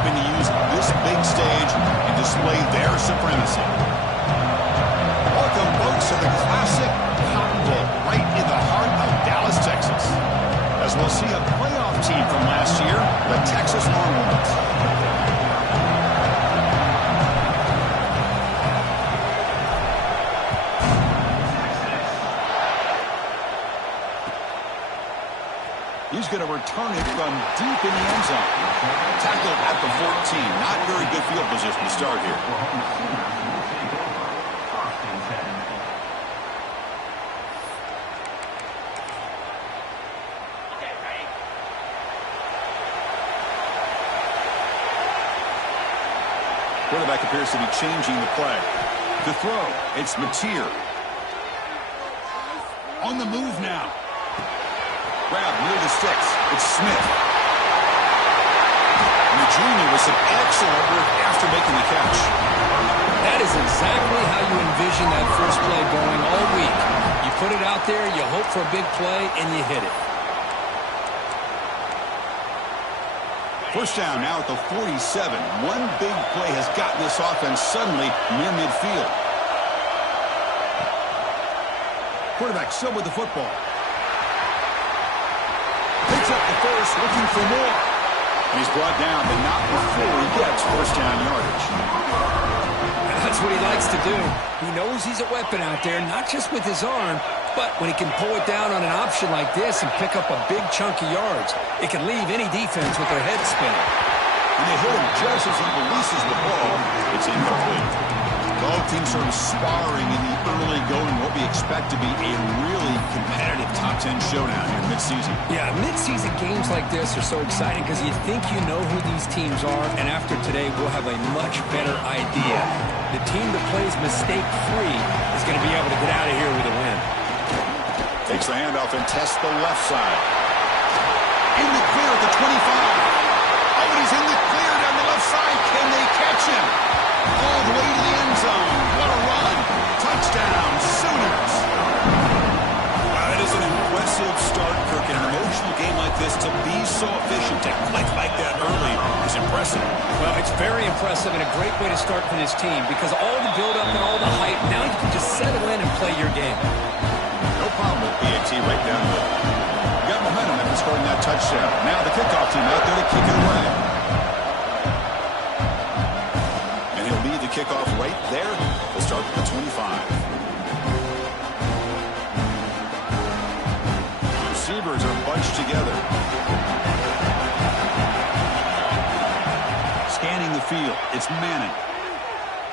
hoping to use this big stage and display their supremacy. Welcome, folks, to the classic Cotton Bowl right in the heart of Dallas, Texas. As we'll see a playoff team from last year, the Texas Longhorns. He's going to return it from deep in the end zone. Tackled at the 14. Not very good field position to start here. Quarterback appears to be changing the play. To throw, it's Mateer. On the move now. Grab near the sticks. It's Smith. And the junior with some excellent work after making the catch. That is exactly how you envision that first play going all week. You put it out there, you hope for a big play, and you hit it. First down now at the 47. One big play has gotten this offense suddenly near midfield. Quarterback still with the football. Picks up the first, looking for more. And he's brought down, but not before he gets first down yardage. That's what he likes to do. He knows he's a weapon out there, not just with his arm, but when he can pull it down on an option like this and pick up a big chunk of yards, it can leave any defense with their head spinning. And they hit him just as he releases the ball. It's incomplete. Both teams sort of sparring in the early going, what we expect to be a really competitive top 10 showdown here mid-season. Yeah, mid-season games like this are so exciting because you think you know who these teams are, and after today we'll have a much better idea. The team that plays mistake-free is going to be able to get out of here with a win. Takes the handoff and tests the left side. In the clear at the 25. Oh, and he's in the clear down the left side. Can they catch him? All the way to the end zone. What a run. Touchdown, Sooners. Wow, that is an impressive start, Kirk. In an emotional game like this, to be so efficient, to click like that early is impressive. Well, it's very impressive and a great way to start for this team because all the build-up and all the hype, now you can just settle in and play your game. No problem with BAT right down the middle. Got momentum after scoring that touchdown. Now the kickoff team out there to kick it away. And he'll lead the kickoff right there. We'll start at the 25. Receivers are bunched together. Scanning the field. It's Manning.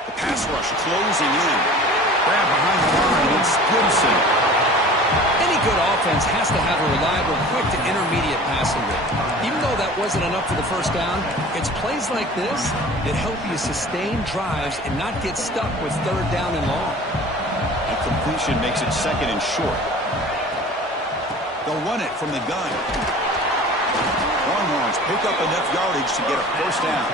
The pass rush closing in. Grab behind the line. It's Gibson. Any good offense has to have a reliable, quick to intermediate passing rate. Even though that wasn't enough for the first down, it's plays like this that help you sustain drives and not get stuck with third down and long. And completion makes it second and short. They'll run it from the gun. Longhorns pick up enough yardage to get a first down.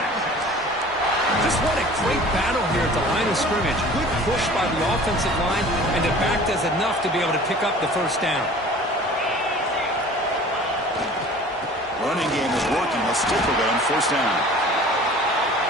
Just what a great battle here at the line of scrimmage. Good push by the offensive line, and the back does enough to be able to pick up the first down. Running game is working. They'll stick with it on first down.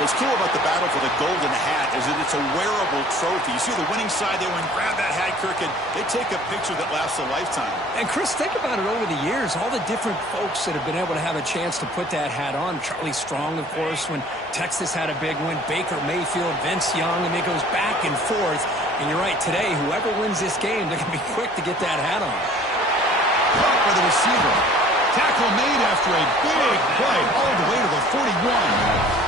What's cool about the battle for the golden hat is that it's a wearable trophy. You see the winning side there when grab that hat, Kirk, and they take a picture that lasts a lifetime. And, Chris, think about it over the years. All the different folks that have been able to have a chance to put that hat on. Charlie Strong, of course, when Texas had a big win. Baker Mayfield, Vince Young, and it goes back and forth. And you're right, today, whoever wins this game, they're going to be quick to get that hat on. Caught by the receiver. Tackle made after a big play all the way to the 41.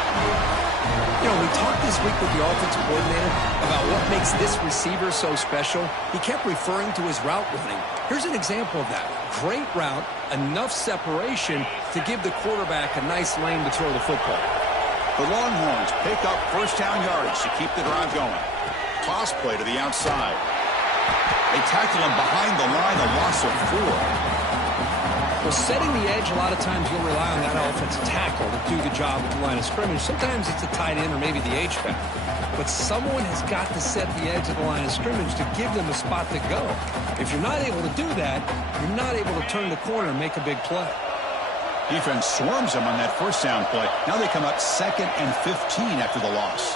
You know, we talked this week with the offensive coordinator about what makes this receiver so special. He kept referring to his route running. Here's an example of that. Great route, enough separation to give the quarterback a nice lane to throw the football. The Longhorns pick up first down yardage to keep the drive going. Toss play to the outside. They tackle him behind the line, a loss of 4. Well, setting the edge, a lot of times you'll rely on that offensive tackle to do the job at the line of scrimmage. Sometimes it's a tight end or maybe the H-back. But someone has got to set the edge of the line of scrimmage to give them a spot to go. If you're not able to do that, you're not able to turn the corner and make a big play. Defense swarms them on that first down play. Now they come up 2nd and 15 after the loss.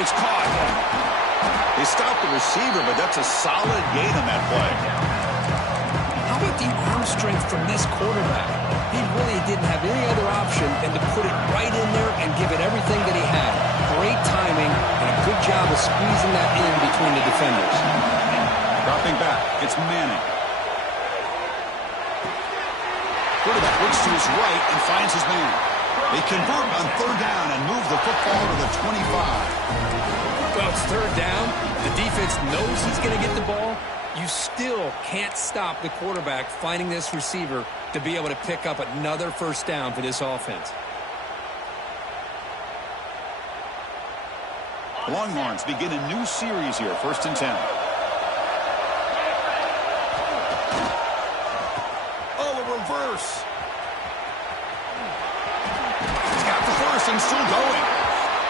It's caught. They stopped the receiver, but that's a solid gain on that play. How about the arm strength from this quarterback? He really didn't have any other option than to put it right in there and give it everything that he had. Great timing and a good job of squeezing that in between the defenders. Dropping back, it's Manning. Quarterback looks to his right and finds his man. They convert on 3rd down and move the football to the 25. Well, it's 3rd down. The defense knows he's going to get the ball. You still can't stop the quarterback finding this receiver to be able to pick up another 1st down for this offense. Longhorns begin a new series here, 1st and 10. Reverse. He's got the first and still going.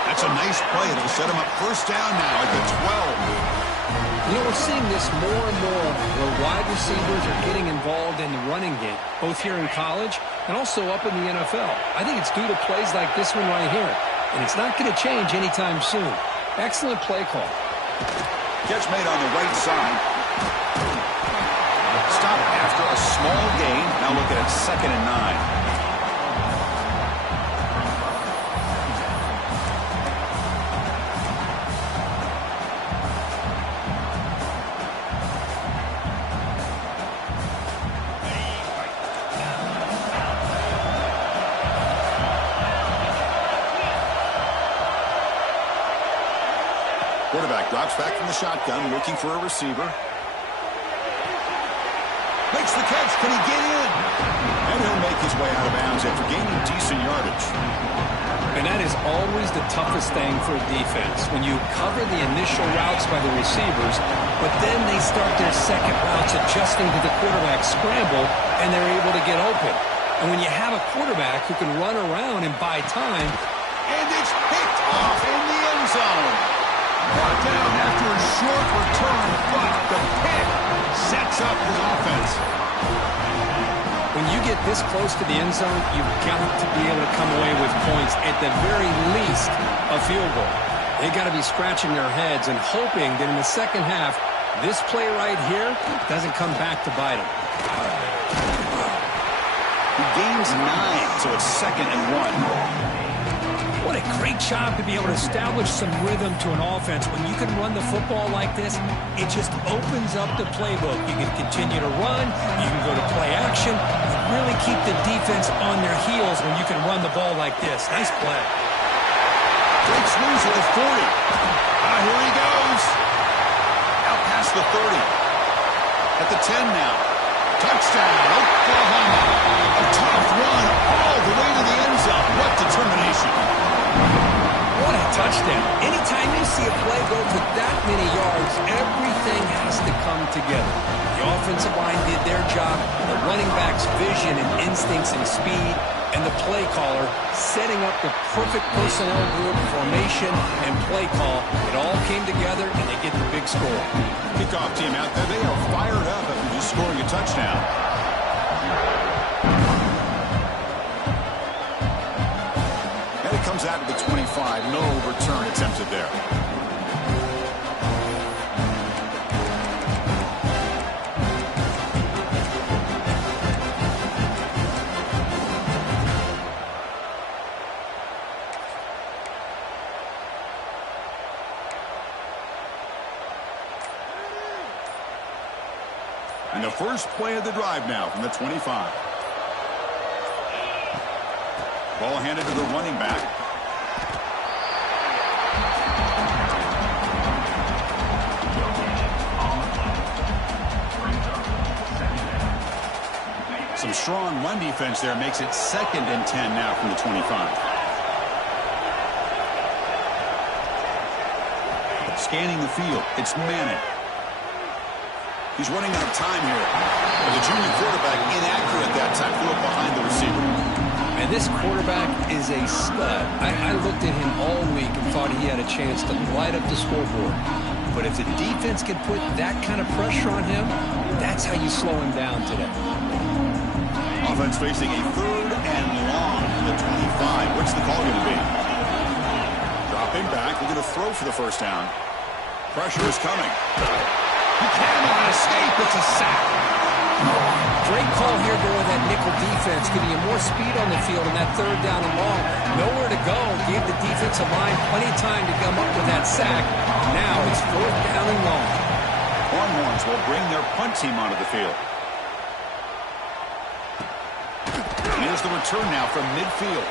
That's a nice play. It'll set him up 1st down now at the 12. You know, we're seeing this more and more where wide receivers are getting involved in the running game, both here in college and also up in the NFL. I think it's due to plays like this one right here, and it's not going to change anytime soon. Excellent play call. Catch made on the right side. Stop after a small gain. Now looking at 2nd and 9. Quarterback drops back from the shotgun, looking for a receiver. Makes the catch. Can he get in? And he'll make his way out of bounds after gaining decent yardage. And that is always the toughest thing for a defense, when you cover the initial routes by the receivers, but then they start their second routes adjusting to the quarterback scramble, and they're able to get open. And when you have a quarterback who can run around and buy time. And it's picked off in the end zone. Brought down after a short return, but the pick sets up the offense. When you get this close to the end zone, you've got to be able to come away with points, at the very least a field goal. They've got to be scratching their heads and hoping that in the second half, this play right here doesn't come back to bite them. He gains 9, so it's 2nd and 1. What a great job to be able to establish some rhythm to an offense. When you can run the football like this, it just opens up the playbook. You can continue to run. You can go to play action. You really keep the defense on their heels when you can run the ball like this. Nice play. Breaks loose at the 40. Here he goes. Out past the 30. At the 10 now. Touchdown, Oklahoma. A tough run all the way to the end zone. What determination. What a touchdown. Anytime you see a play go for that many yards, everything has to come together. The offensive line did their job, the running back's vision and instincts and speed, and the play caller setting up the perfect personnel group, formation, and play call. It all came together, and they get the big score. Kickoff team out there, they are fired up after just scoring a touchdown. And it comes out to the 25. No return attempted there. And the first play of the drive now from the 25. Ball handed to the running back. Some strong run defense there makes it 2nd and 10 now from the 25. Scanning the field, it's Manning. He's running out of time here. But the junior quarterback inaccurate that time, threw it behind the receiver. And this quarterback is a stud. I looked at him all week and thought he had a chance to light up the scoreboard. But if the defense can put that kind of pressure on him, that's how you slow him down today. Offense facing a 3rd and long from the 25. What's the call going to be? Dropping back. We're going to throw for the first down. Pressure is coming. He cannot escape. It's a sack. Great call here going with that nickel defense, giving you more speed on the field in that 3rd down and long. Nowhere to go. Gave the defensive line plenty of time to come up with that sack. Now it's 4th down and long. Longhorns will bring their punt team onto the field. Here's the return now from midfield.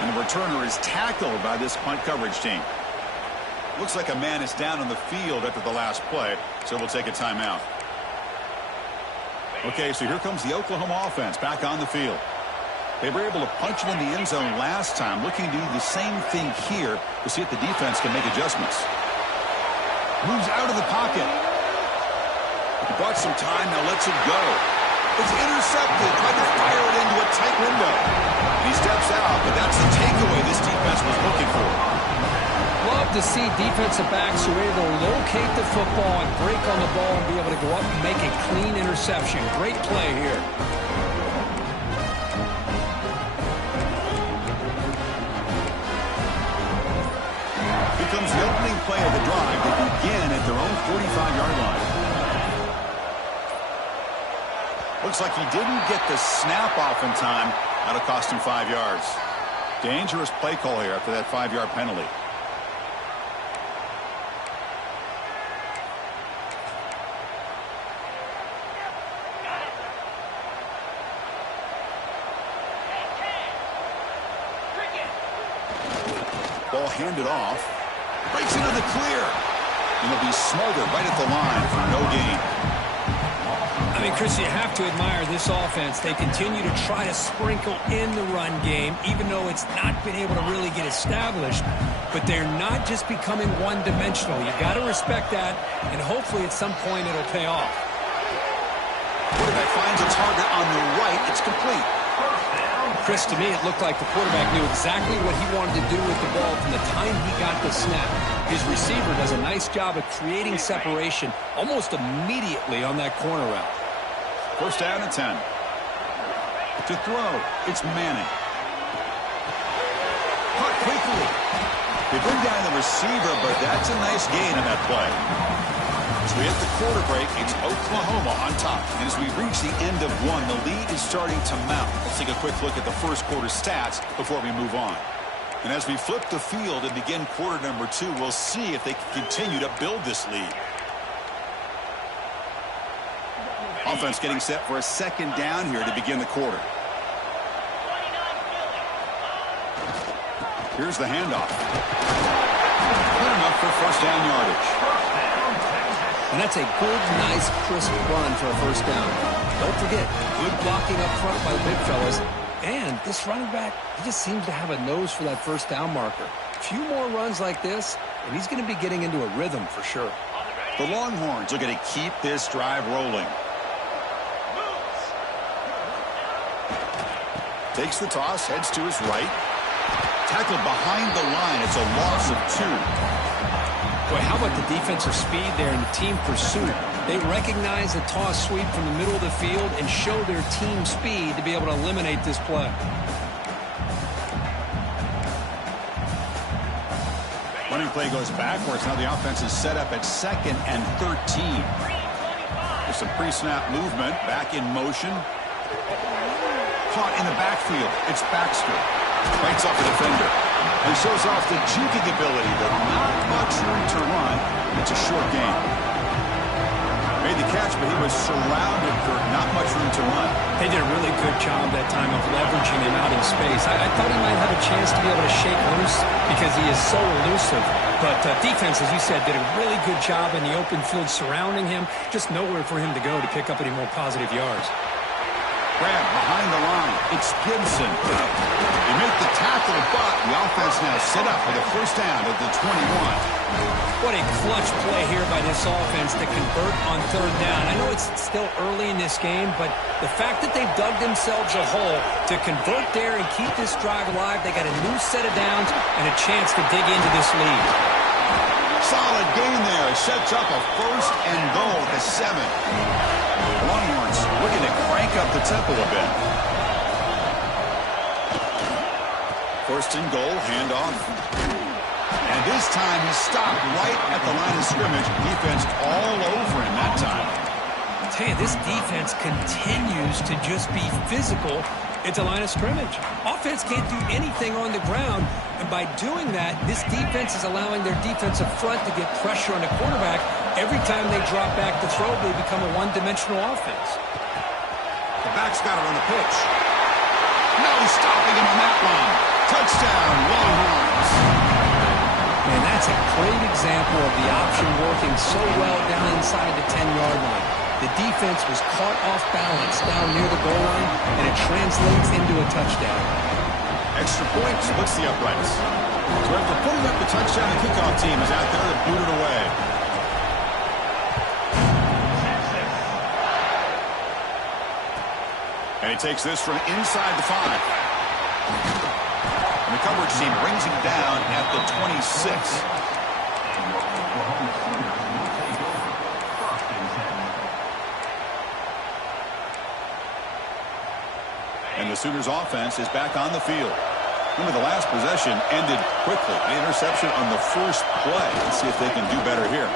And the returner is tackled by this punt coverage team. Looks like a man is down on the field after the last play, so we'll take a timeout. Okay, so here comes the Oklahoma offense back on the field. They were able to punch it in the end zone last time, looking to do the same thing here to see if the defense can make adjustments. Moves out of the pocket. He bought some time, now lets it go. It's intercepted, trying to fire it into a tight window. And he steps out, but that's the takeaway this defense was looking for. Love to see defensive backs who are able to locate the football and break on the ball and be able to go up and make a clean interception. Great play here. Becomes the opening play of the drive. They begin at their own 45-yard line. Looks like he didn't get the snap off in time. That'll cost him 5 yards. Dangerous play call here after that 5-yard penalty. Ball handed off. Breaks into the clear. And he'll be smothered right at the line for no gain. I mean, Chris, you have to admire this offense. They continue to try to sprinkle in the run game, even though it's not been able to really get established. But they're not just becoming one-dimensional. You got to respect that, and hopefully at some point it'll pay off. Quarterback finds a target on the right. It's complete. Chris, to me, it looked like the quarterback knew exactly what he wanted to do with the ball from the time he got the snap. His receiver does a nice job of creating separation almost immediately on that corner route. First down and 10. To throw, it's Manning. Caught quickly. They bring down the receiver, but that's a nice gain on that play. As we hit the quarter break, it's Oklahoma on top. And as we reach the end of one, the lead is starting to mount. Let's take a quick look at the first quarter stats before we move on. And as we flip the field and begin quarter number 2, we'll see if they can continue to build this lead. Offense getting set for a second down here to begin the quarter. Here's the handoff. Good enough for first down yardage. And that's a good, nice, crisp run for a first down. Don't forget, good blocking up front by the big fellas. And this running back, he just seems to have a nose for that first down marker. A few more runs like this, and he's going to be getting into a rhythm for sure. The Longhorns are going to keep this drive rolling. Takes the toss, heads to his right. Tackled behind the line. It's a loss of 2. Boy, how about the defensive speed there and the team pursuit? They recognize the toss sweep from the middle of the field and show their team speed to be able to eliminate this play. Running play goes backwards. Now the offense is set up at 2nd and 13. There's some pre-snap movement. Back in motion. Caught in the backfield. It's Baxter. Bites off the defender. And shows off the juking ability, but not much room to run. It's a short game. Made the catch, but he was surrounded for not much room to run. They did a really good job that time of leveraging him out in space. I thought he might have a chance to be able to shake loose because he is so elusive. But defense, as you said, did a really good job in the open field surrounding him. Just nowhere for him to go to pick up any more positive yards. Grab behind the line. It's Gibson. They make the tackle, but the offense now set up for the first down at the 21. What a clutch play here by this offense to convert on 3rd down. I know it's still early in this game, but the fact that they've dug themselves a hole to convert there and keep this drive alive, they got a new set of downs and a chance to dig into this lead. Solid gain there. Sets up a first and goal at the 7. Longhorns looking to crank up the tempo a bit. First and goal, handoff. And this time he stopped right at the line of scrimmage. Defense all over him that time. I tell you, this defense continues to just be physical at the line of scrimmage. Offense can't do anything on the ground, and by doing that, this defense is allowing their defensive front to get pressure on the quarterback. Every time they drop back to throw, they become a one-dimensional offense. The back's got it on the pitch. No stopping him on that one. Touchdown, Longhorns. And that's a great example of the option working so well down inside the 10-yard line. The defense was caught off balance down near the goal line, and it translates into a touchdown. Extra point splits the uprights. So after putting up the touchdown, the kickoff team is out there to boot it away. And he takes this from inside the 5. And the coverage team brings him down at the 26. And the Sooners offense is back on the field. Remember, the last possession ended quickly. The interception on the first play. Let's see if they can do better here.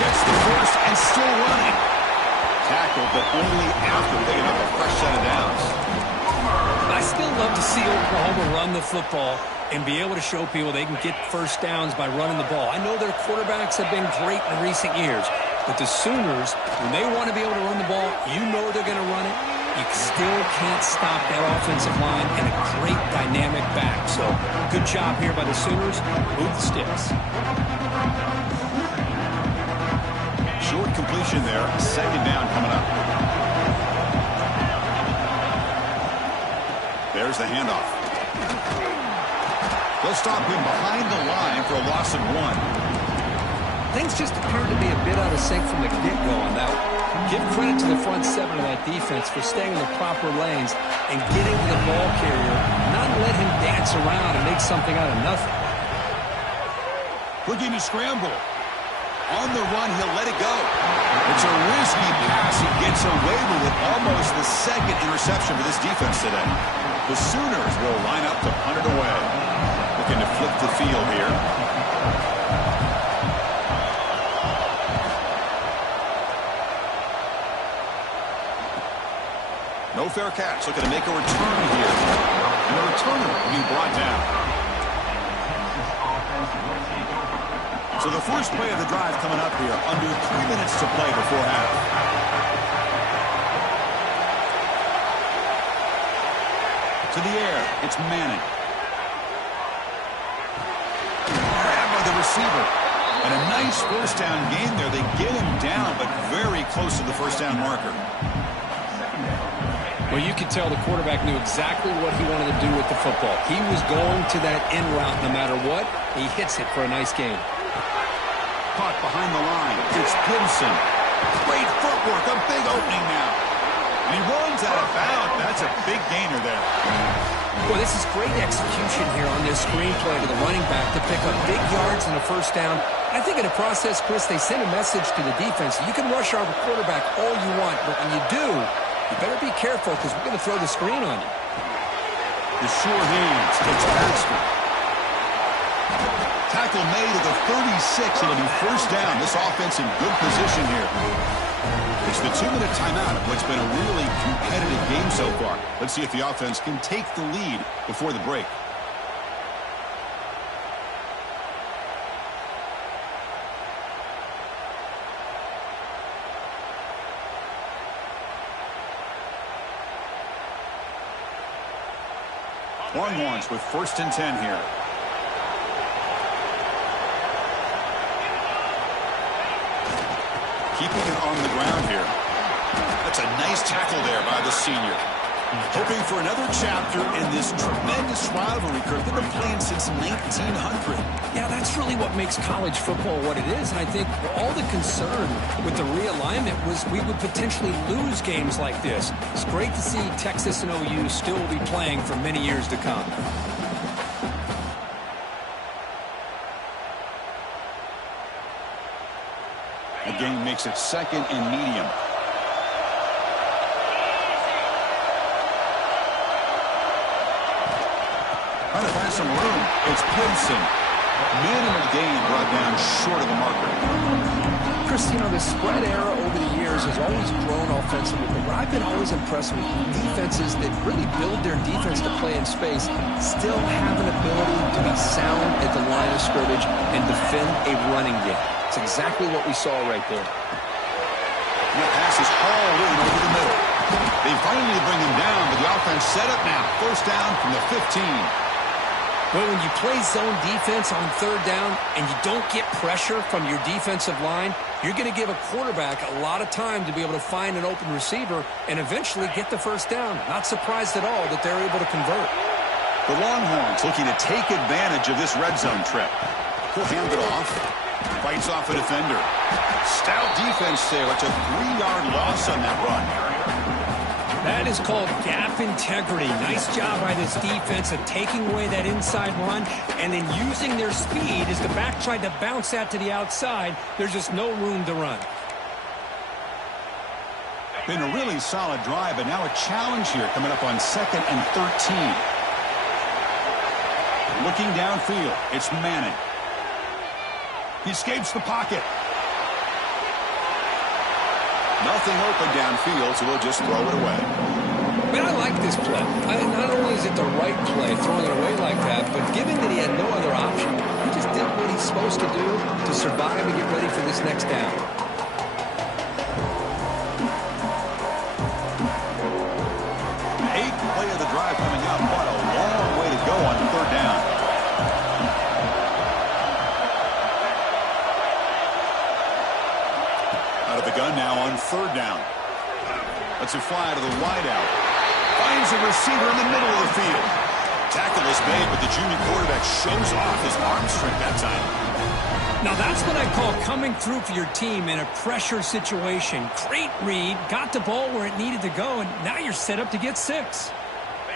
Gets the first and still running. Tackle, but only after picking up a fresh set of downs. I still love to see Oklahoma run the football and be able to show people they can get first downs by running the ball. I know their quarterbacks have been great in recent years, but the Sooners, when they want to be able to run the ball, you know they're going to run it. You still can't stop that offensive line and a great dynamic back. So, good job here by the Sooners. Move the sticks. Short completion there. Second down coming up. There's the handoff. They'll stop him behind the line for a loss of 1. Things just appeared to be a bit out of sync from the get-go on that one. Give credit to the front 7 of that defense for staying in the proper lanes and getting to the ball carrier, not let him dance around and make something out of nothing. Looking to scramble. On the run, he'll let it go. It's a risky pass. He gets away with it. Almost the second interception for this defense today. The Sooners will line up to punt it away. Looking to flip the field here. No fair catch. Looking to make a return here. And the returner will be brought down. So the first play of the drive coming up here. Under 3 minutes to play before half. To the air. It's Manning. Grab by the receiver. And a nice first down gain there. They get him down, but very close to the first down marker. Well, you could tell the quarterback knew exactly what he wanted to do with the football. He was going to that end route no matter what. He hits it for a nice gain. Caught behind the line. It's Gibson. Great footwork. A big opening now. And he runs out of bounds. That's a big gainer there. Well, this is great execution here on this screenplay to the running back to pick up big yards and a first down. I think in the process, Chris, they send a message to the defense. You can rush our quarterback all you want, but when you do, you better be careful because we're going to throw the screen on you. The sure hands. It's Baxter. Tackle made at the 36. It'll be first down. This offense in good position here. It's the 2-minute timeout of what's been a really competitive game so far. Let's see if the offense can take the lead before the break. Longhorns with first and 10 here. Keeping it on the ground here. That's a nice tackle there by the senior. Hoping for another chapter in this tremendous rivalry. They've been playing since 1900. Yeah, that's really what makes college football what it is. And I think all the concern with the realignment was we would potentially lose games like this. It's great to see Texas and OU still be playing for many years to come. The game makes it second and medium. Trying to find some room. It's Gibson. Minimal gain brought down short of the marker. Chris, you know, the spread era over the years has always grown offensively, but what I've been always impressed with defenses that really build their defense to play in space still have an ability to be sound at the line of scrimmage and defend a running game. It's exactly what we saw right there. And the pass is hauled in over the middle. They finally bring him down, but the offense set up now. First down from the 15. But when you play zone defense on third down and you don't get pressure from your defensive line, you're going to give a quarterback a lot of time to be able to find an open receiver and eventually get the first down. Not surprised at all that they're able to convert. The Longhorns looking to take advantage of this red zone trip. He'll hand it off. Fights off a defender. Stout defense there. It's a 3-yard loss on that run. That is called gap integrity. Nice job by this defense of taking away that inside run and then using their speed as the back tried to bounce that to the outside. There's just no room to run. Been a really solid drive, but now a challenge here coming up on 2nd and 13. Looking downfield, it's Manning. He escapes the pocket. Nothing open downfield, so we'll just throw it away. Man, I like this play. Not only is it the right play, throwing it away like that, but given that he had no other option, he just did what he's supposed to do to survive and get ready for this next down. Eighth play of the drive coming up. What a long way to go on third down. Out of the gun now on third down. Lets it fly to the wideout. Finds a receiver in the middle of the field. Tackle is made, but the junior quarterback shows off his arm strength that time. Now that's what I call coming through for your team in a pressure situation. Great read, got the ball where it needed to go, and now you're set up to get 6.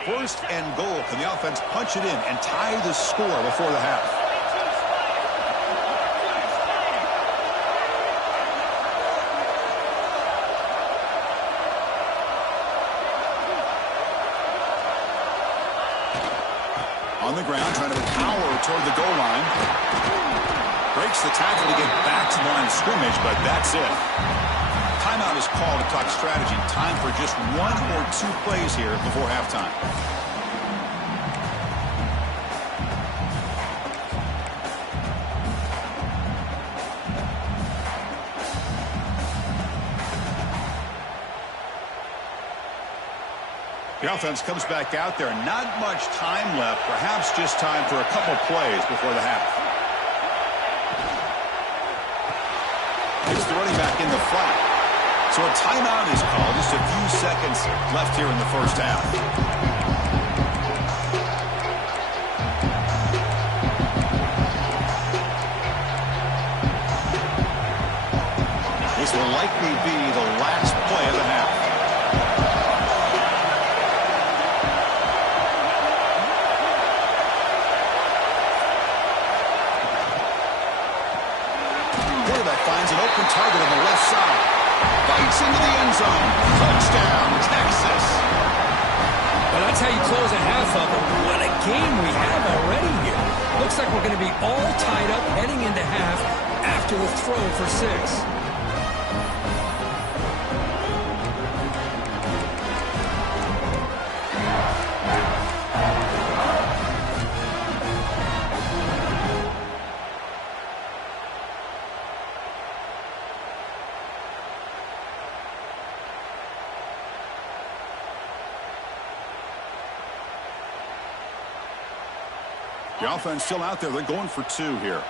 First and goal. Can the offense punch it in and tie the score before the half? On the ground, trying to power toward the goal line. Breaks the tackle to get back to the line of scrimmage, but that's it. Timeout is called to talk strategy. Time for just 1 or 2 plays here before halftime. The offense comes back out there. Not much time left. Perhaps just time for a couple plays before the half. It's the running back in the flat. So a timeout is called. Just a few seconds left here in the first half. This will likely be the last play of the half. Finds an open target on the left side. Bites into the end zone. Touchdown, Texas. Well, that's how you close a half up. What a game we have already here. Looks like we're going to be all tied up heading into half after the throw for 6. The offense still out there. They're going for 2 here.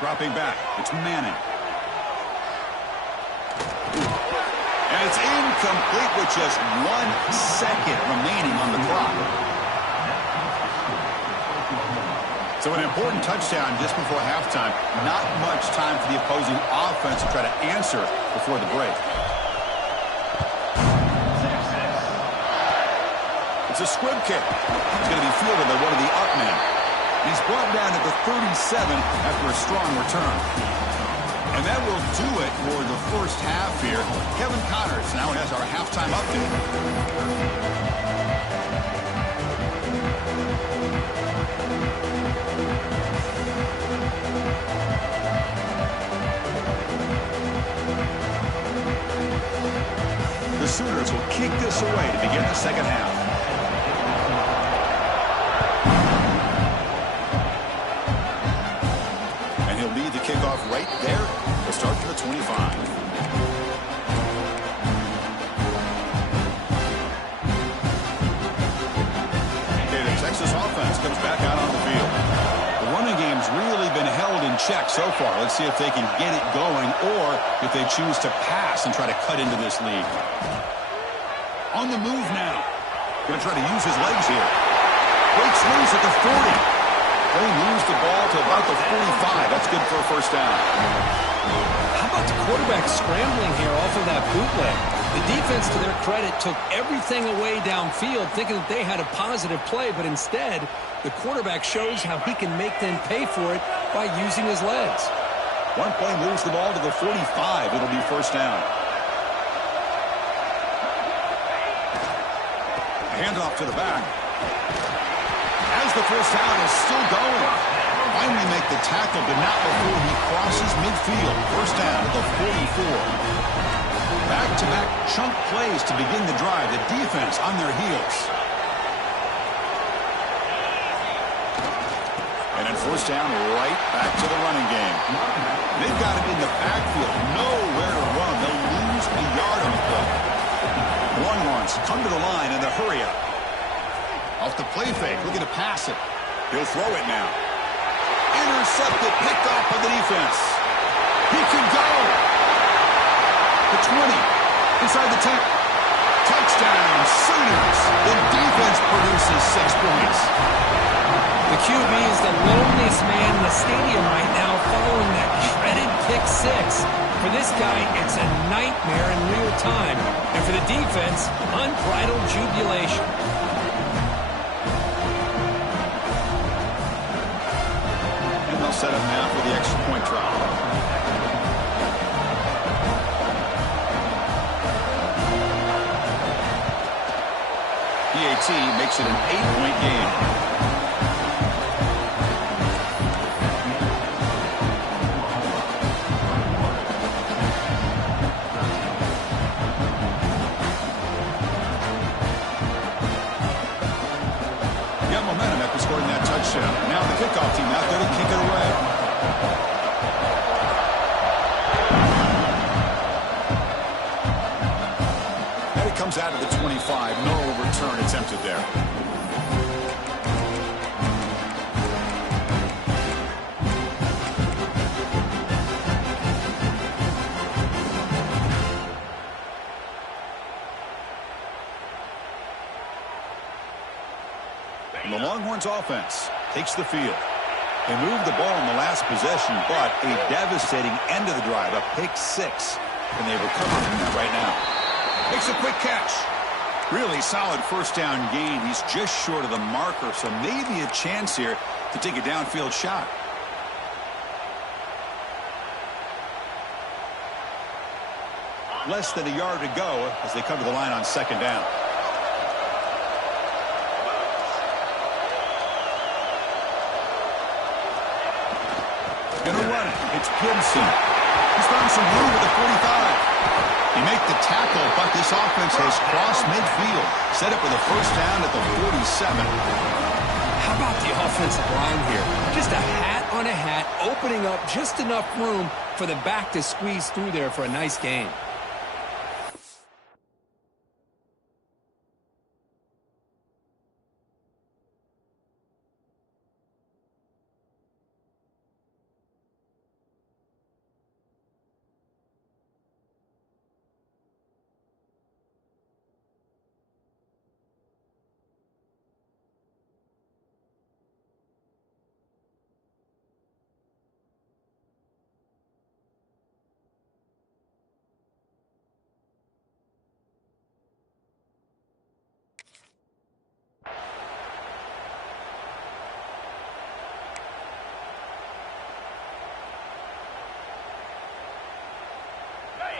Dropping back. It's Manning. And it's incomplete with just 1 second remaining on the clock. So an important touchdown just before halftime. Not much time for the opposing offense to try to answer before the break. It's a squib kick. It's going to be fielded by one of the up men. He's brought down to the 37 after a strong return. And that will do it for the first half here. Kevin Connors now has our halftime update. The Sooners will kick this away to begin the second half. And he'll lead the kickoff right there. We'll start from the 25. Okay, the Texas offense comes back out on the field. The running game's really been held in check so far. Let's see if they can get it going or if they choose to pass and try to cut into this lead. On the move now. Going to try to use his legs here. Breaks loose at the 40. They lose the ball to about the 45. That's good for a first down. How about the quarterback scrambling here off of that bootleg? The defense, to their credit, took everything away downfield, thinking that they had a positive play, but instead, the quarterback shows how he can make them pay for it by using his legs. One play moves the ball to the 45. It'll be first down. Handoff to the back. As the first down is still going. Finally make the tackle, but not before he crosses midfield. First down at the 44. Back-to-back chunk plays to begin the drive. The defense on their heels. And then first down right back to the running game. They've got it in the backfield. Nowhere to run. They'll lose a yard on the play. Longhorns come to the line in the hurry-up. Off the play fake, looking to pass it. He'll throw it now. Intercepted, picked off by the defense. He can go. The 20, inside the 10. Touchdown, Sooners. The defense produces 6 points. The QB is the loneliest man in the stadium right now following that shredded pick six. For this guy, it's a nightmare in real time. And for the defense, unbridled jubilation. And they'll set up now for the extra point try. PAT makes it an 8-point game. Scoring that touchdown. Now the kickoff team out there to kick it away. And it comes out of the 25. No return attempted there. And the Longhorns offense takes the field. They moved the ball in the last possession, but a devastating end of the drive, a pick six. And they recover from that right now. Makes a quick catch. Really solid first down gain. He's just short of the marker, so maybe a chance here to take a downfield shot. Less than a yard to go as they come to the line on second down. Gonna run it. It's Gibson. He's found some room at the 45. He make the tackle, but this offense has crossed midfield. Set up with a first down at the 47. How about the offensive line here? Just a hat on a hat, opening up just enough room for the back to squeeze through there for a nice gain.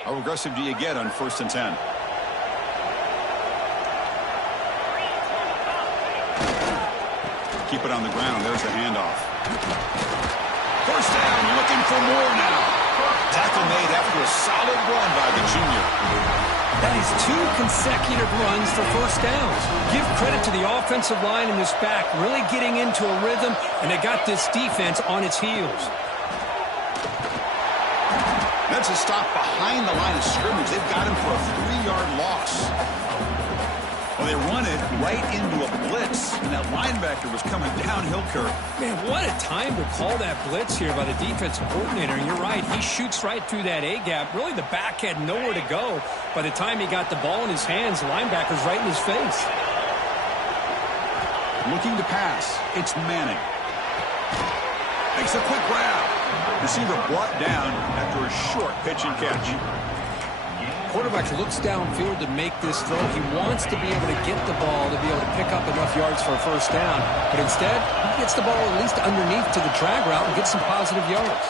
How aggressive do you get on 1st and 10? Keep it on the ground. There's the handoff. 1st down, looking for more now. Tackle made after a solid run by the junior. That is 2 consecutive runs for 1st downs. Give credit to the offensive line in this back, really getting into a rhythm, and they got this defense on its heels. That's a stop behind the line of scrimmage. They've got him for a 3-yard loss. Well, they run it right into a blitz, and that linebacker was coming downhill, Kirk. Man, what a time to call that blitz here by the defensive coordinator. And you're right, he shoots right through that A-gap. Really, the back had nowhere to go. By the time he got the ball in his hands, the linebacker's right in his face. Looking to pass. It's Manning. Makes a quick grab. Receiver brought down after a short pitch and catch. Quarterback looks downfield to make this throw. He wants to be able to get the ball to be able to pick up enough yards for a 1st down. But instead, he gets the ball at least underneath to the drag route and gets some positive yards.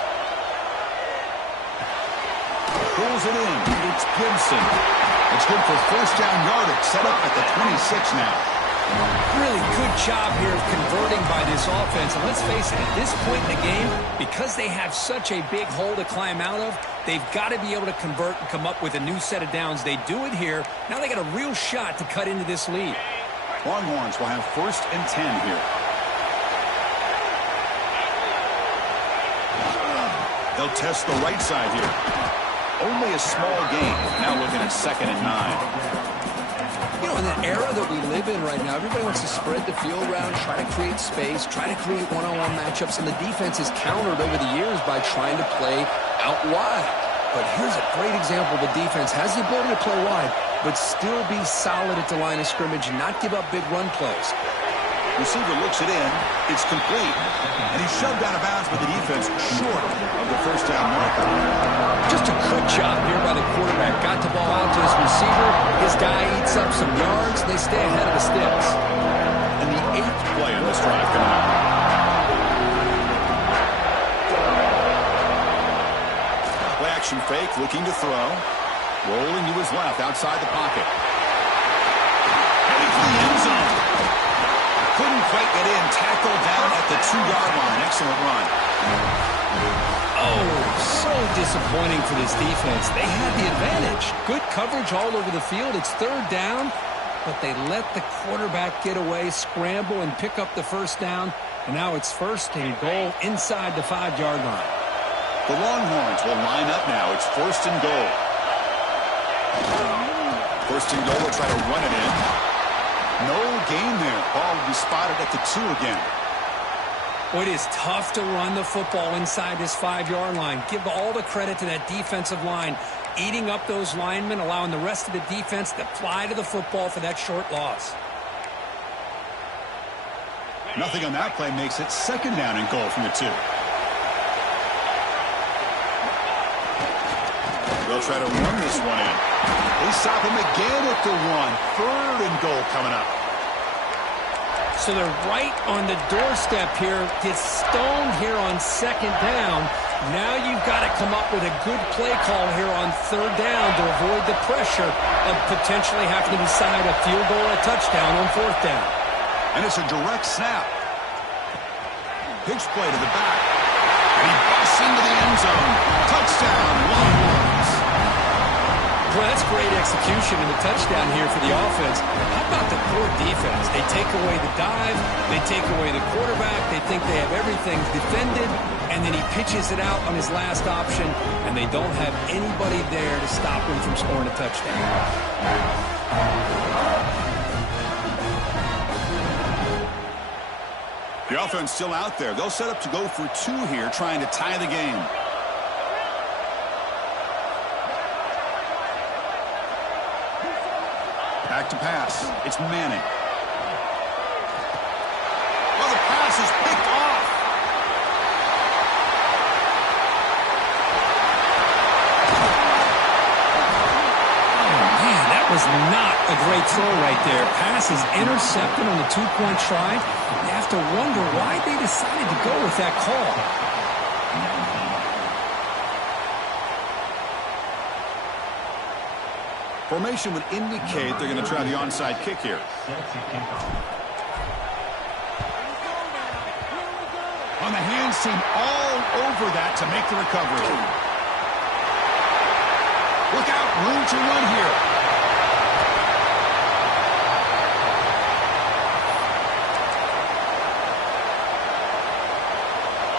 Pulls it in. It's Gibson. It's good for 1st down yardage. Set up at the 26 now. Really good job here of converting by this offense. And let's face it, at this point in the game, because they have such a big hole to climb out of, they've got to be able to convert and come up with a new set of downs. They do it here. Now they got a real shot to cut into this lead. Longhorns will have 1st and 10 here. They'll test the right side here. Only a small gain. Now looking at 2nd and 9. You know, in the era that we live in right now, everybody wants to spread the field around, try to create space, try to create one-on-one matchups, and the defense is countered over the years by trying to play out wide. But here's a great example. The defense has the ability to play wide, but still be solid at the line of scrimmage and not give up big run plays. Receiver looks it in. It's complete. And he's shoved out of bounds by the defense short of the 1st down marker. Just a good job here by the quarterback. Got the ball out to his receiver. His guy eats up some yards. They stay ahead of the sticks. And the 8th play in this drive coming up. Play action fake, looking to throw. Rolling to his left, outside the pocket. Heading for the end zone. Couldn't quite get in. Tackled down at the 2-yard line. Excellent run. Oh, so disappointing for this defense. They had the advantage. Good coverage all over the field. It's 3rd down, but they let the quarterback get away, scramble, and pick up the 1st down. And now it's 1st and goal inside the 5-yard line. The Longhorns will line up now. It's 1st and goal. 1st and goal. Will try to run it in. No gain there. Ball will be spotted at the 2 again. Well, it is tough to run the football inside this 5-yard line. Give all the credit to that defensive line, eating up those linemen, allowing the rest of the defense to fly to the football for that short loss. Nothing on that play makes it 2nd down and goal from the 2. They'll try to run this one in. They stop him again at the 1. 3rd and goal coming up. So they're right on the doorstep here. Gets stoned here on 2nd down. Now you've got to come up with a good play call here on 3rd down to avoid the pressure of potentially having to decide a field goal or a touchdown on 4th down. And it's a direct snap. Pitch play to the back. And he busts into the end zone. Touchdown, Longhorns. Well, that's great execution and a touchdown here for the offense. How about the poor defense? They take away the dive, they take away the quarterback, they think they have everything defended, and then he pitches it out on his last option, and they don't have anybody there to stop him from scoring a touchdown. The offense still out there. They'll set up to go for 2 here, trying to tie the game. Back to pass. It's Manning. Well, the pass is picked off. Oh, man, that was not a great throw right there. Pass is intercepted on the 2-point try. You have to wonder why they decided to go with that call. Formation would indicate they're going to try the onside kick here. On the hands team all over that to make the recovery. Look out, room to run here.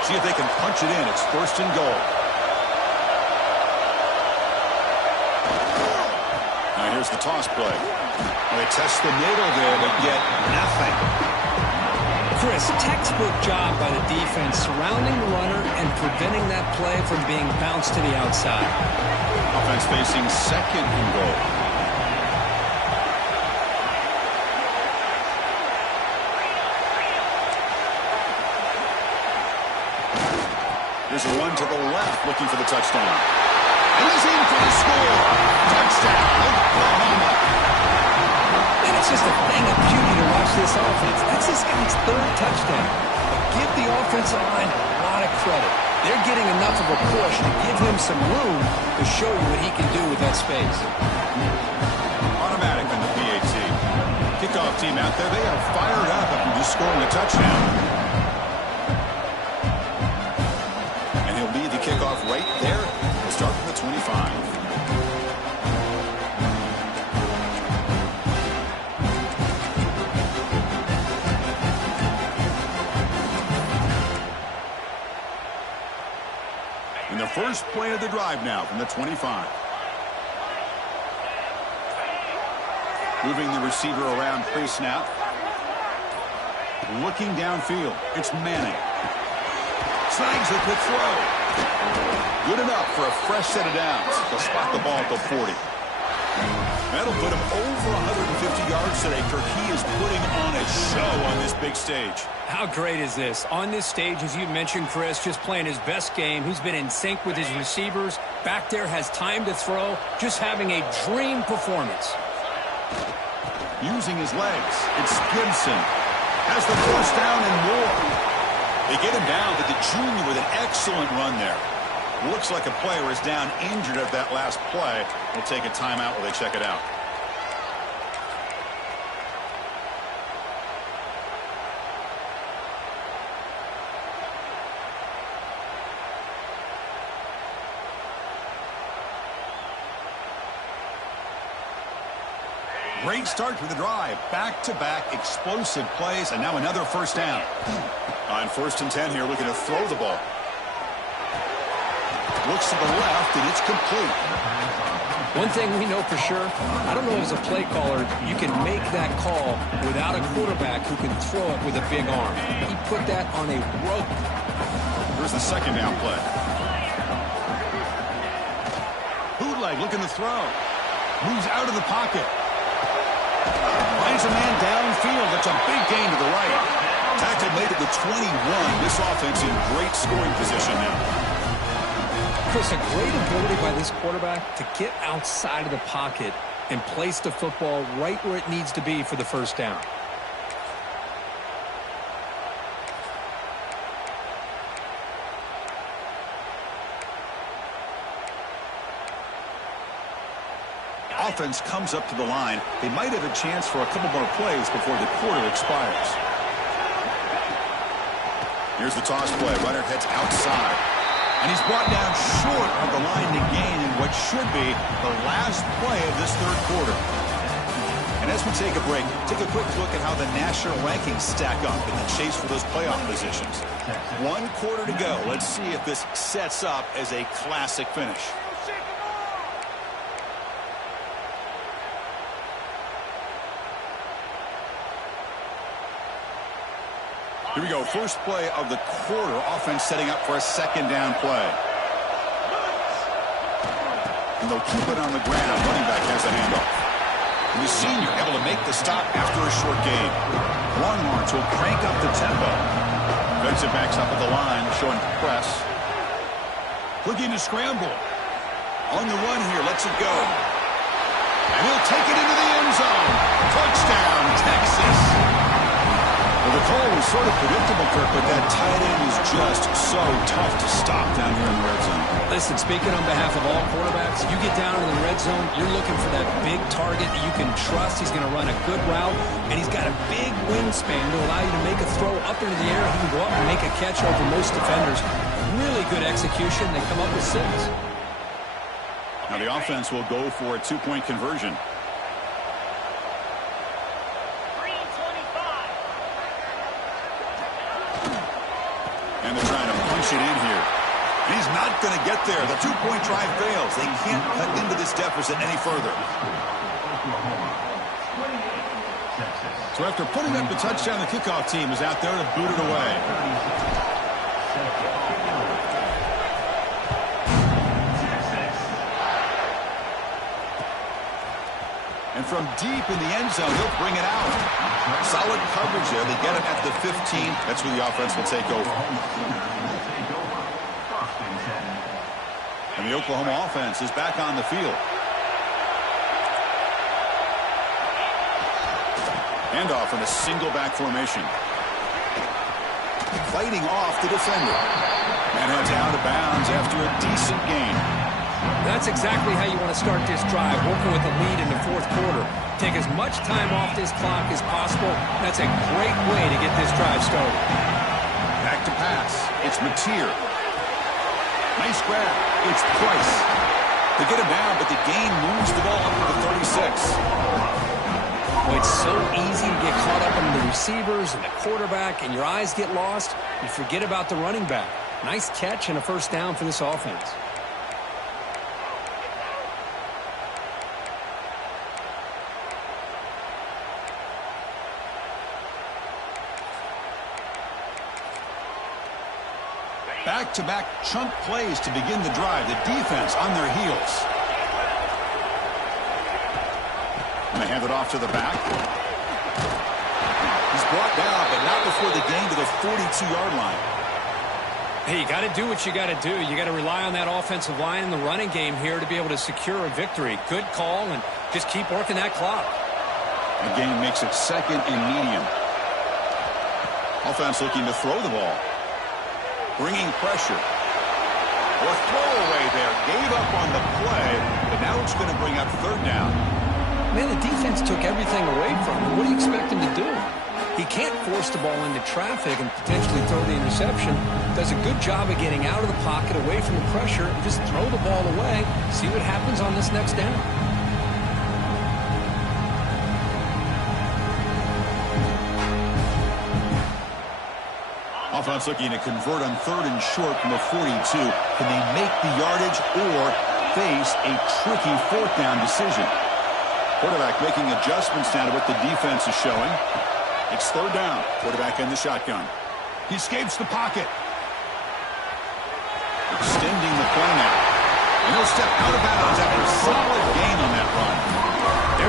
See if they can punch it in. It's 1st and goal. Now here's the toss play. They test the middle there, but get nothing. Chris, textbook job by the defense surrounding the runner and preventing that play from being bounced to the outside. Offense facing 2nd and goal. There's a run to the left looking for the touchdown. And he's in for the score. Touchdown, Oklahoma. And it's just a thing of beauty to watch this offense. That's this guy's 3rd touchdown. But give the offensive line a lot of credit. They're getting enough of a push to give him some room to show you what he can do with that space. Automatic in the PAT. Kickoff team out there, they are fired up after just scoring a touchdown. And he'll lead the kickoff right there. We'll start from the 25. And the first play of the drive now from the 25. Moving the receiver around pre-snap. Looking downfield. It's Manning. Snags a quick throw. Good enough for a fresh set of downs. They'll spot the ball at the 40. That'll put him over 150 yards today. Kirk, he is putting on a show on this big stage. How great is this? On this stage, as you mentioned, Chris, just playing his best game. He's been in sync with his receivers. Back there, has time to throw. Just having a dream performance. Using his legs. It's Gibson. Has the first down and more. They get him down, but the junior with an excellent run there. Looks like a player is down injured at that last play. We'll take a timeout while they check it out. Great start to the drive. Back-to-back explosive plays, and now another first down. On 1st and 10 here, looking to throw the ball. Looks to the left, and it's complete. One thing we know for sure, I don't know as a play caller, you can make that call without a quarterback who can throw it with a big arm. He put that on a rope. Here's the 2nd down play. Bootleg looking to throw. Moves out of the pocket. Finds a man downfield. That's a big gain to the right. Tackle made at the 21. This offense in great scoring position now. Chris, a great ability by this quarterback to get outside of the pocket and place the football right where it needs to be for the first down. Offense comes up to the line. They might have a chance for a couple more plays before the quarter expires. Here's the toss play. Runner heads outside. And he's brought down short of the line to gain in what should be the last play of this 3rd quarter. And as we take a break, take a quick look at how the national rankings stack up in the chase for those playoff positions. 1 quarter to go. Let's see if this sets up as a classic finish. Here we go. First play of the quarter. Offense setting up for a 2nd down play. And they'll keep it on the ground. Running back has the handoff. And the senior able to make the stop after a short gain. Longhorns will crank up the tempo. Defensive backs up at the line, showing press. Looking to scramble. On the run here. Lets it go. And he'll take it into the end zone. Touchdown, Texas. Well, the call was sort of predictable, Kirk, but that tight end is just so tough to stop down here in the red zone. Listen, speaking on behalf of all quarterbacks, you get down in the red zone, you're looking for that big target that you can trust. He's going to run a good route, and he's got a big wingspan to allow you to make a throw up into the air. He can go up and make a catch over most defenders. Really good execution. They come up with 6. Now the offense will go for a 2-point conversion. And they're trying to punch it in here. He's not going to get there. The 2-point try fails. They can't cut into this deficit any further. So after putting up the touchdown, the kickoff team is out there to boot it away. And from deep in the end zone, he'll bring it out. Solid coverage there. They get it at the 15. That's where the offense will take over. And the Oklahoma offense is back on the field. Handoff in a single back formation. Fighting off the defender. And heads out of bounds after a decent gain. That's exactly how you want to start this drive, working with a lead in the 4th quarter. Take as much time off this clock as possible. That's a great way to get this drive started. Back to pass. It's Mateer. Nice grab. It's Price. They get him down, but the gain moves the ball up to the 36. Well, it's so easy to get caught up in the receivers and the quarterback, and your eyes get lost. You forget about the running back. Nice catch and a first down for this offense. Back-to-back chunk plays to begin the drive. The defense on their heels. And they hand it off to the back. He's brought down, but not before the gain to the 42-yard line. Hey, you got to do what you got to do. You got to rely on that offensive line in the running game here to be able to secure a victory. Good call, and just keep working that clock. The game makes it 2nd and medium. Offense looking to throw the ball. Bringing pressure. Or a throwaway there. Gave up on the play, but now it's going to bring up 3rd down. Man, the defense took everything away from him. What do you expect him to do? He can't force the ball into traffic and potentially throw the interception. Does a good job of getting out of the pocket, away from the pressure, and just throw the ball away. See what happens on this next down. Offense looking to convert on 3rd and short from the 42. Can they make the yardage or face a tricky 4th down decision? Quarterback making adjustments now to what the defense is showing. It's 3rd down. Quarterback in the shotgun. He escapes the pocket. Extending the play now. And he'll step out of bounds after a solid gain on that run.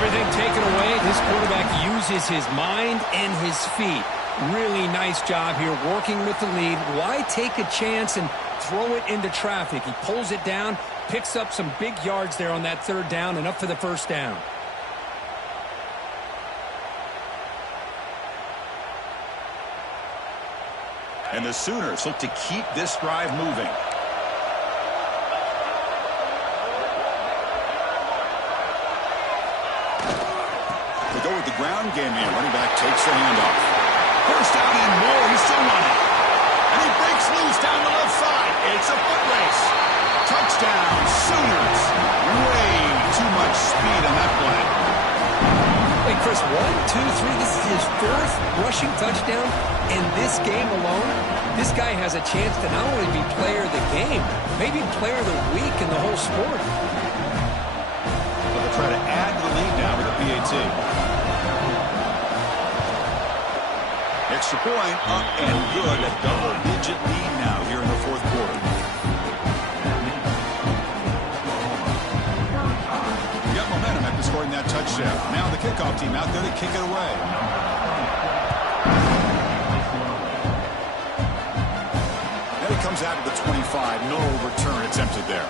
Everything taken away. This quarterback uses his mind and his feet. Really nice job here working with the lead. Why take a chance and throw it into traffic? He pulls it down, picks up some big yards there on that 3rd down, and up for the first down. And the Sooners look to keep this drive moving. They go with the ground game here. Running back takes the handoff. First down and more. He's still running. And he breaks loose down the left side. It's a foot race. Touchdown, Sooners. Way too much speed on that play. Hey, Chris, 1, 2, 3. This is his 4th rushing touchdown in this game alone. This guy has a chance to not only be player of the game, maybe player of the week in the whole sport. They'll try to add to the lead now with a PAT. Extra point, up and good. A double-digit lead now here in the 4th quarter. You got momentum after scoring that touchdown. Now the kickoff team out there to kick it away. Then it comes out of the 25. No return attempted there.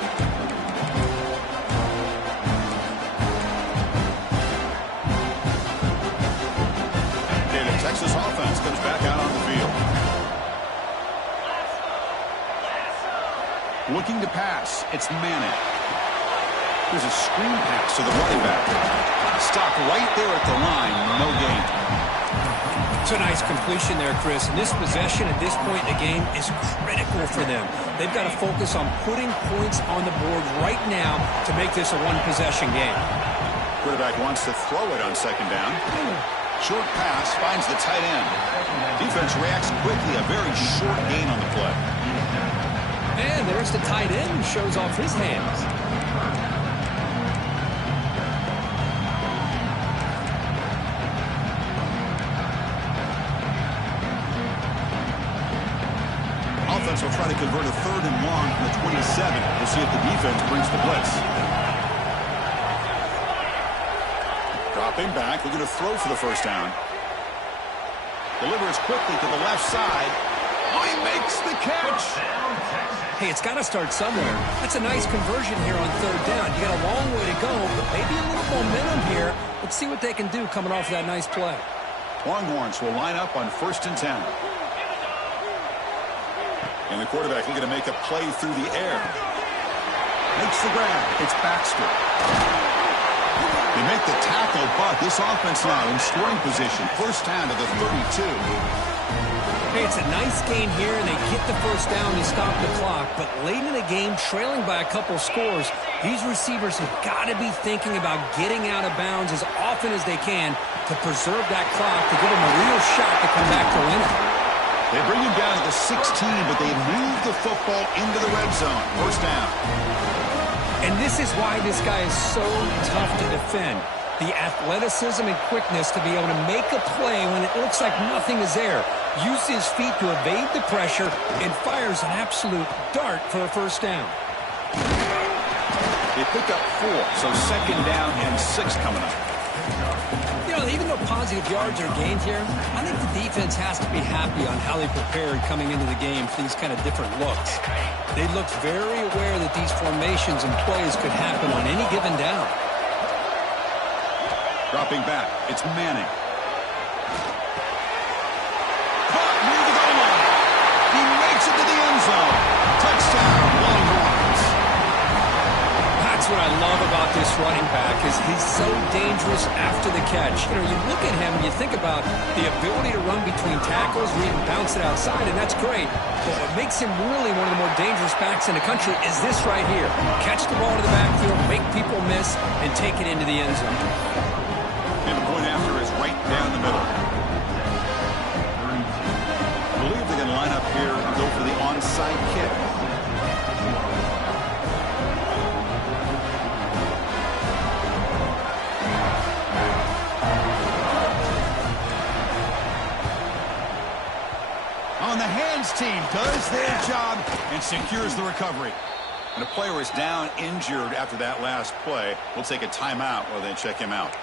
Texas offense comes back out on the field. Looking to pass. It's Manning. There's a screen pass to the running back. Stop right there at the line. No gain. It's a nice completion there, Chris. And this possession at this point in the game is critical for them. They've got to focus on putting points on the board right now to make this a one-possession game. Quarterback wants to throw it on second down. Short pass finds the tight end. Defense reacts quickly. A very short gain on the play. And there's the tight end who shows off his hands. Offense will try to convert a 3rd and long from the 27. We'll see if the defense brings the blitz. Dropping back, looking to throw for the first down. Delivers quickly to the left side. Oh, he makes the catch. Hey, it's got to start somewhere. That's a nice conversion here on 3rd down. You got a long way to go, but maybe a little momentum here. Let's see what they can do coming off that nice play. Longhorns will line up on 1st and 10. And the quarterback looking to make a play through the air. Makes the grab. It's Baxter. They make the tackle, but this offense now in scoring position. First down to the 32. Hey, it's a nice gain here, and they get the first down to stop the clock. But late in the game, trailing by a couple scores, these receivers have got to be thinking about getting out of bounds as often as they can to preserve that clock, to give them a real shot to come back to win it. They bring him down to the 16, but they move the football into the red zone. First down. And this is why this guy is so tough to defend. The athleticism and quickness to be able to make a play when it looks like nothing is there. Uses his feet to evade the pressure and fires an absolute dart for a first down. They pick up 4, so 2nd down and 6 coming up. You know, even though positive yards are gained here, I think the defense has to be happy on how they prepared coming into the game for these kind of different looks. They looked very aware that these formations and plays could happen on any given down. Dropping back, it's Manning. Caught near the goal line. He makes it to the end zone. Touchdown, Longhorns. That's what I love about this running back is he's so dangerous after the catch. You know, you look at him and you think about the ability to run between tackles or even bounce it outside, and that's great. But what makes him really one of the more dangerous backs in the country is this right here. Catch the ball to the backfield, make people miss, and take it into the end zone. And the point after is right down the middle. I believe they're going to line up here and go for the onside kick. On the hands team does their job and secures the recovery. And a player is down injured after that last play. We'll take a timeout while they check him out.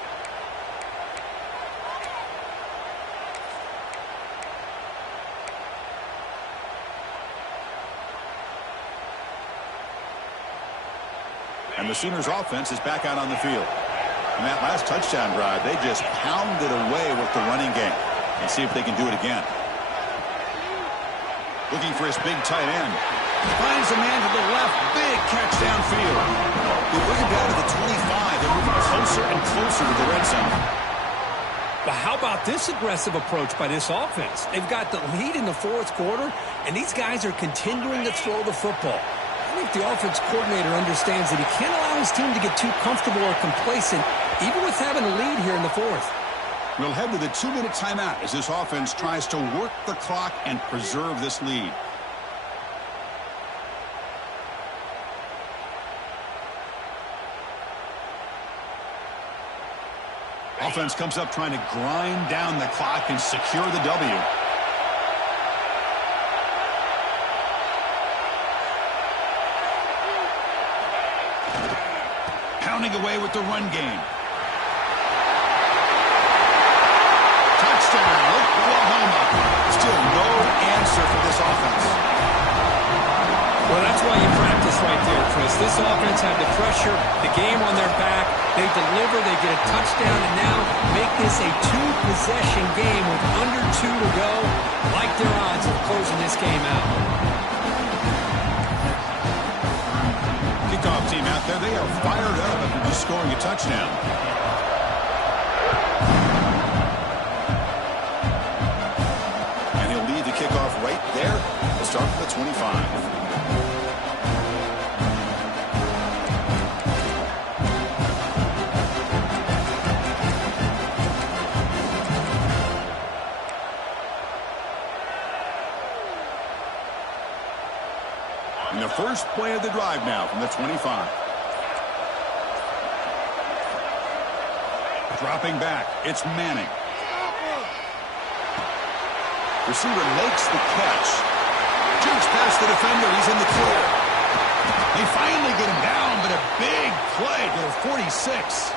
And the Sooners offense is back out on the field. In that last touchdown drive, they just pounded away with the running game. Let's see if they can do it again. Looking for his big tight end. Finds a man to the left. Big catch downfield. They bring him down to the 25. They're moving closer and closer to the red zone. But how about this aggressive approach by this offense? They've got the lead in the 4th quarter, and these guys are continuing to throw the football. I think the offense coordinator understands that he can't allow his team to get too comfortable or complacent, even with having a lead here in the 4th. We'll head to the 2-minute timeout as this offense tries to work the clock and preserve this lead. Offense comes up trying to grind down the clock and secure the W. Pounding away with the run game. Touchdown, Oklahoma. Still no answer for this offense. Well, that's why you practice right there, Chris. This offense had the pressure, the game on their back. They deliver, they get a touchdown, and now make this a 2-possession game with under 2 to go. Like their odds of closing this game out. team out there, they are fired up after just scoring a touchdown. And he'll lead the kickoff right there to start from the 25. And the first play of the drive now from the 25. Dropping back, it's Manning. Receiver makes the catch. Jukes past the defender, he's in the clear. They finally get him down, but a big play to the 46.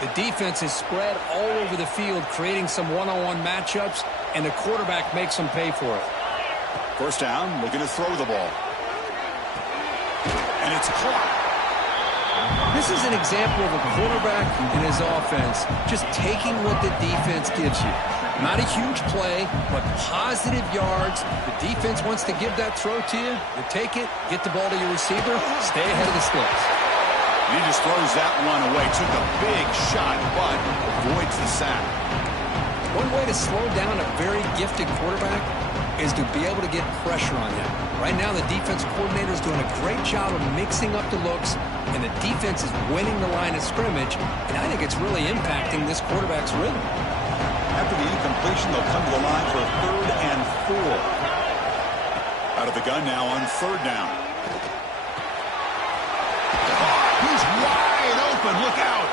The defense is spread all over the field, creating some one-on-one matchups, and the quarterback makes them pay for it. First down, looking to throw the ball. And it's caught. This is an example of a quarterback and his offense just taking what the defense gives you. Not a huge play, but positive yards. The defense wants to give that throw to you. You take it, get the ball to your receiver, stay ahead of the sticks. And he just throws that one away. Took a big shot, but avoids the sack. One way to slow down a very gifted quarterback is to be able to get pressure on him. Right now, the defense coordinator is doing a great job of mixing up the looks, and the defense is winning the line of scrimmage, and I think it's really impacting this quarterback's rhythm. After the incompletion, they'll come to the line for a 3rd and 4. Out of the gun now on 3rd down. He's wide open. Look out.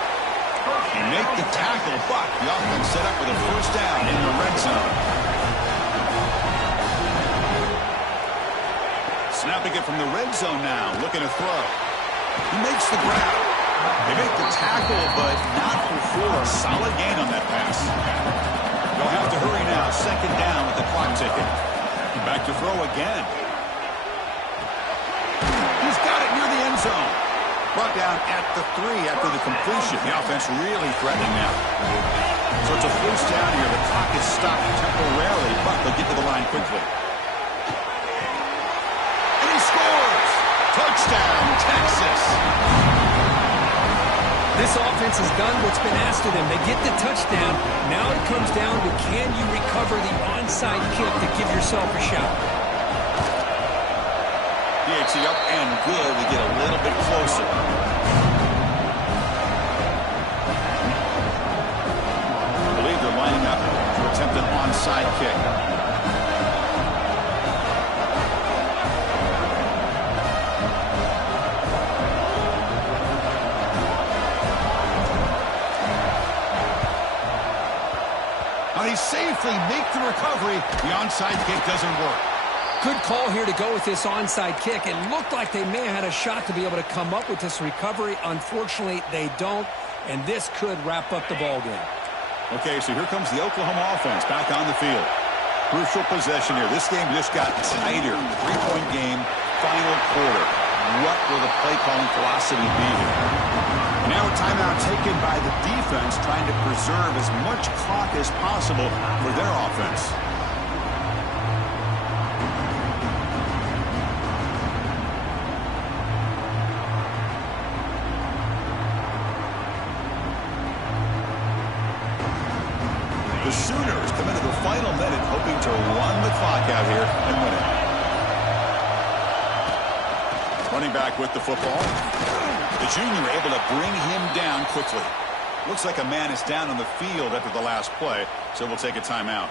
He make the tackle, but the offense set up with a first down in the red zone. Snapping it from the red zone now, looking to throw. He makes the grab. They make the tackle, but not for 4. A solid gain on that pass. They'll have to hurry now. 2nd down with the clock ticking. Back to throw again. He's got it near the end zone. Brought down at the 3 after the completion. The offense really threatening now. So it's a first down here. The clock is stopped temporarily, but they'll get to the line quickly. And he scores! Touchdown, Texas! This offense has done what's been asked of them. They get the touchdown. Now it comes down to, can you recover the onside kick to give yourself a shot? DHC up and good. We get a little bit closer. I believe they're lining up to attempt an onside kick. They safely make the recovery. The onside kick doesn't work. Good call here to go with this onside kick. It looked like they may have had a shot to be able to come up with this recovery. Unfortunately, they don't, and this could wrap up the ball game. Okay, so here comes the Oklahoma offense back on the field. Crucial possession here. This game just got tighter. 3-point game, final quarter. What will the play-calling philosophy be here? Now a timeout taken by the defense, trying to preserve as much clock as possible for their offense. The Sooners come into the final minute hoping to run the clock out here and win it. Running back with the football. The junior able to bring him down quickly. Looks like a man is down on the field after the last play, so we'll take a timeout.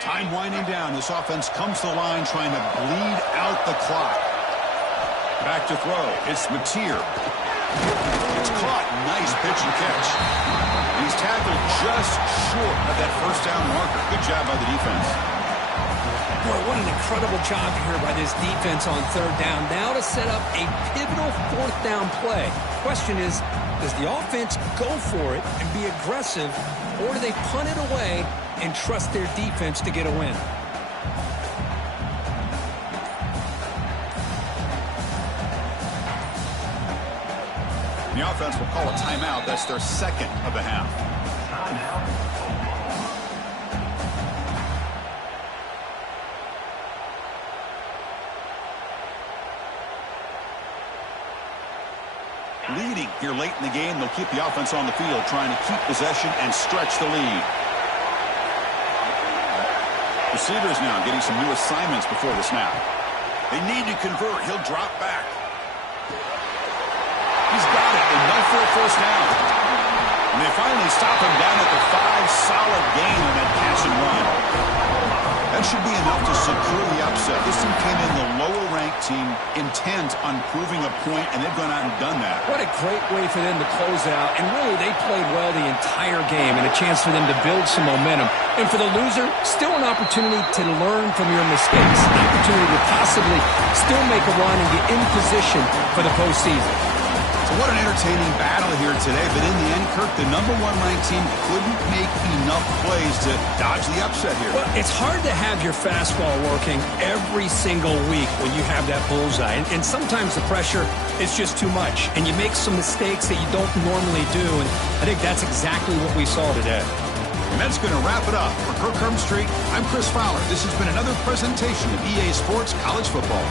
Time winding down. This offense comes to the line trying to bleed out the clock. Back to throw. It's Mateer. It's caught. Nice pitch and catch. And he's tackled just short of that first down marker. Good job by the defense. Boy, what an incredible job here by this defense on 3rd down. Now to set up a pivotal 4th down play. Question is, does the offense go for it and be aggressive, or do they punt it away and trust their defense to get a win? The offense will call a timeout. That's their second of the half. Leading here late in the game, they'll keep the offense on the field, trying to keep possession and stretch the lead. Receivers now getting some new assignments before the snap. They need to convert. He'll drop back. He's got it, enough for a first down. And they finally stop him down at the 5. Solid gain on that pass and run. That should be enough to secure the upset. This team came in the lower-ranked team, intent on proving a point, and they've gone out and done that. What a great way for them to close out. And really, they played well the entire game, and a chance for them to build some momentum. And for the loser, still an opportunity to learn from your mistakes. An opportunity to possibly still make a run and get in position for the postseason. So what an entertaining battle here today. But in the end, Kirk, the number 1 ranked team couldn't make enough plays to dodge the upset here. Well, it's hard to have your fastball working every single week when you have that bullseye. And sometimes the pressure is just too much. And you make some mistakes that you don't normally do. And I think that's exactly what we saw today. And that's going to wrap it up. For Kirk Herbstreit, I'm Chris Fowler. This has been another presentation of EA Sports College Football.